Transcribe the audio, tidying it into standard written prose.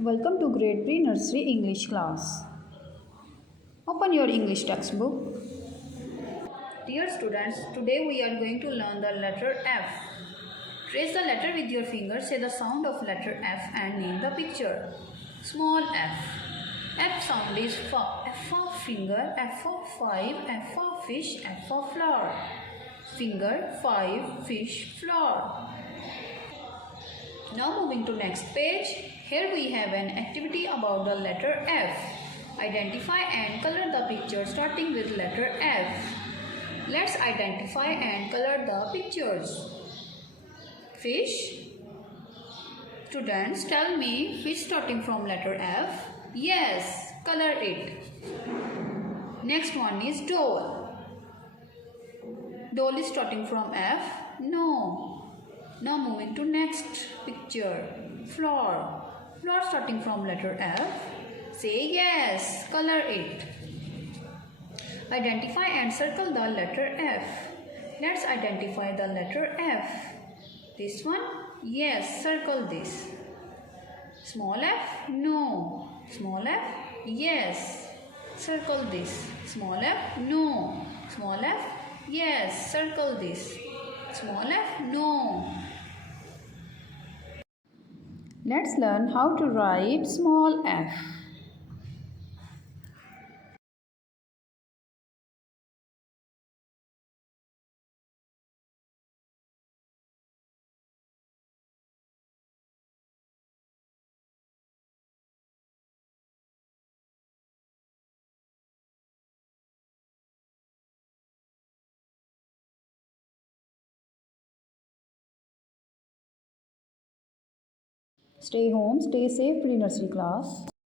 Welcome to Grade Pre-Nursery English class. Open your English textbook. Dear students, today we are going to learn the letter F. Trace the letter with your finger, say the sound of letter F and name the picture. Small f. F sound is F. F of finger, F of 5, F of fish, F of flower. Finger, 5, fish, flower. Now moving to next page. Here we have an activity about the letter F. Identify and color the picture starting with letter F. Let's identify and color the pictures. Fish. Students, tell me fish starting from letter F. Yes, color it. Next one is doll. Doll is starting from F. No. Now moving to next picture. Flower. Flower starting from letter F. Say yes. Color it. Identify and circle the letter F. Let's identify the letter F. This one? Yes. Circle this. Small f? No. Small f? Yes. Circle this. Small f? No. Small f? Yes. Circle this. Small f? No. Let's learn how to write small f. Stay home, stay safe, pre-nursery class.